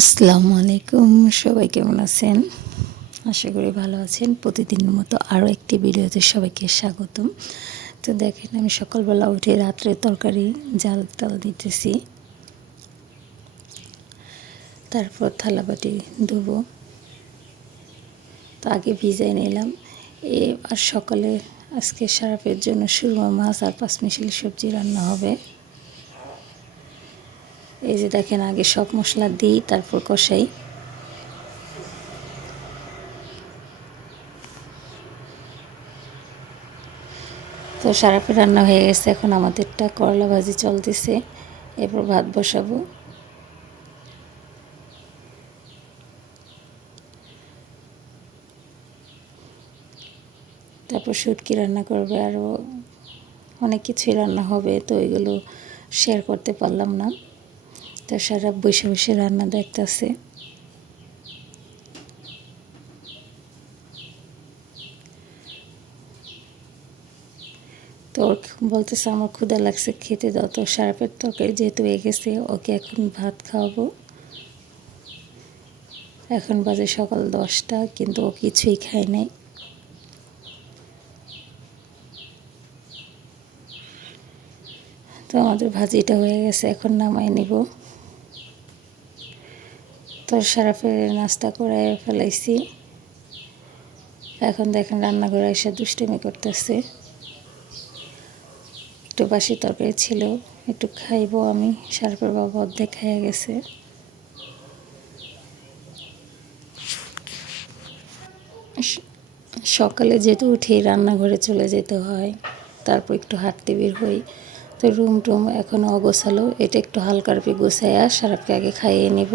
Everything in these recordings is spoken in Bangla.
আসসালামু আলাইকুম, সবাই কেমন আছেন? আশা করি ভালো আছেন। প্রতিদিনের মতো আরও একটি ভিডিওতে সবাইকে স্বাগতম। তো দেখেন, আমি সকালবেলা উঠে রাত্রে তরকারি জাল দিতেছি, তারপর থালাবাটি ধুবো। তো আগে ভিজাই নিলাম। আর সকালে আজকে সারাপের জন্য সুরমা মাছ আর পাঁচমিশালি সবজি রান্না হবে। এই যে দেখেন, আগে সব মশলা দিই, তারপর কষাই। তো সারাপে রান্না হয়ে গেছে। এখন আমাদেরটা করলা ভাজি চলতেছে, এরপর ভাত বসাবো। তারপর শুটকি রান্না করবে, আরও অনেক কিছুই রান্না হবে। তো এগুলো শেয়ার করতে পারলাম না। তো সারা বসে বসে রান্না দেখতেছে। তো ওর বলতেছে আমার ক্ষুধা লাগছে, খেতে দাও। তো সারাপের তরকারি যেহেতু হয়ে গেছে, ওকে এখন ভাত খাওয়াবো। এখন বাজে সকাল 10টা, কিন্তু ও কিছুই খায় নাই। তো আমাদের ভাজিটা হয়ে গেছে, এখন নামাই নিব। তো সারাপের নাস্তা করে ফেলাইছি। এখন দেখেন রান্নাঘরে এসে দুষ্টুমি করতেছে। একটু বাসি তরকারি ছিল, একটু খাইবো আমি। সারাপের বাবা অর্ধেক খাইয়া গেছে। সকালে যেহেতু উঠে রান্নাঘরে চলে যেতে হয়, তারপর একটু হাঁটতে বের হই। তো রুম টুম এখনও অগোছালো, এটা একটু হালকারপি গোছাইয়া সারাপকে আগে খাইয়ে নিব।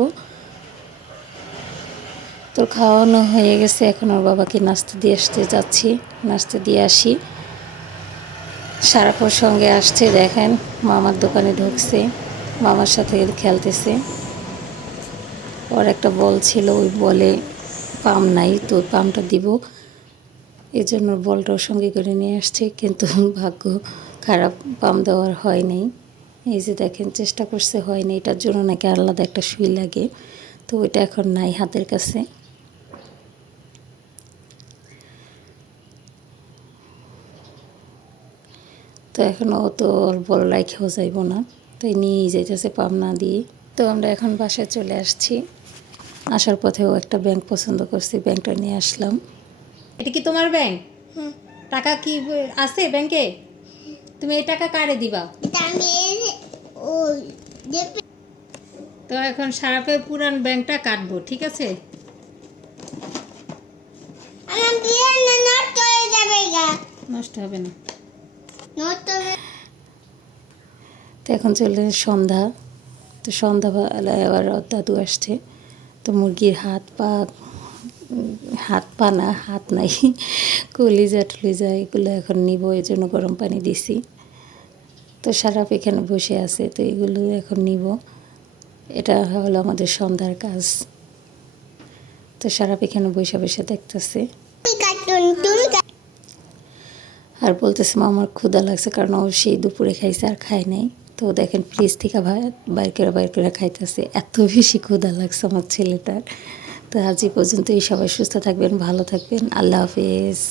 তো খাওয়ানো হয়ে গেছে, এখন ওর বাবাকে নাস্তা দিয়ে আসতে যাচ্ছি, নাস্তা দিয়ে আসি। সারাপর সঙ্গে আসছে, দেখেন মামার দোকানে ঢুকছে, মামার সাথে খেলতেছে। ওর একটা বল ছিল, ওই বলে পাম নাই, তো পামটা দিব, এই জন্য বলটাও সঙ্গে করে নিয়ে আসছে। কিন্তু ভাগ্য খারাপ, পাম দেওয়ার হয় নাই। এই যে দেখেন, চেষ্টা করছে, হয়নি। এটার জন্য নাকি আলাদা একটা সুই লাগে, তো ওইটা এখন নাই হাতের কাছে। তো এখন ও তো ওর বল রাইখেও যাইব না, তাই নিয়েই যাইতেছে পাম না দিয়ে। তো আমরা এখন বাসায় চলে আসছি। আসার পথেও একটা ব্যাংক পছন্দ করছি, ব্যাংকটা নিয়ে আসলাম। এটা কি তোমার ব্যাংক? টাকা কি আছে ব্যাংকে? তুমি এই টাকা কারে দিবা? তো এখন সারাপে পুরান ব্যাংকটা কাটবো, ঠিক আছে? নষ্ট হবে না। তো এখন চলে সন্ধ্যা। তো সন্ধ্যাবেলায় আবার দাদু আসছে। তো মুরগির হাত পা না, হাত নাই, কলিজা টলিজা এগুলো এখন নিব, এই জন্য গরম পানি দিছি। তো সারাপ এখানে বসে আছে, তো এগুলো এখন নিব। এটা হলো আমাদের সন্ধ্যার কাজ। তো সারাপ এখানে বসে বসে দেখতেছে আর বলতেছে মা আমার ক্ষুধা লাগছে, কারণ ও সেই দুপুরে খাইছে আর খায় নাই। তো দেখেন ফ্রিজ থেকে বাইর করে খাইতেছে, এত বেশি ক্ষুধা লাগছে আমার ছেলেটার। তো আজ এই পর্যন্তই। সবাই সুস্থ থাকবেন, ভালো থাকবেন। আল্লাহ হাফেজ।